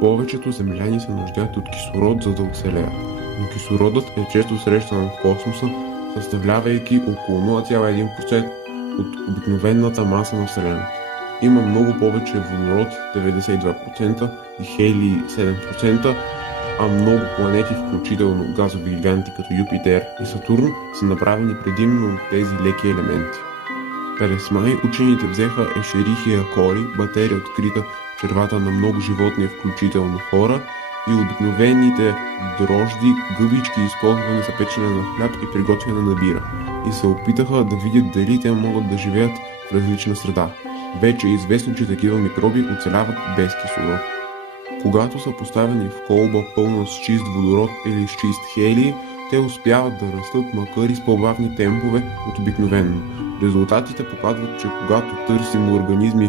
Повечето земляни се нуждаят от кислород, за да оцелеят, но кислородът е често срещан в космоса, съставлявайки около 0,1% от обикновената маса на Вселената. Има много повече водород 92% и хелий 7%, а много планети, включително газови гиганти като Юпитер и Сатурн, са направени предимно от тези леки елементи. През май учените взеха Ешерихия кори, бактерия открита в червата на много животни, включително хора, и обикновените дрожди, гъбички, използвани за печене на хляб и приготвяне на бира, и се опитаха да видят дали те могат да живеят в различна среда. Вече е известно, че такива микроби оцеляват без кислород. Когато са поставени в колба пълна с чист водород или с чист хелий, те успяват да растат, макар и с по-бавни темпове от обикновено. Резултатите показват, че когато търсим организми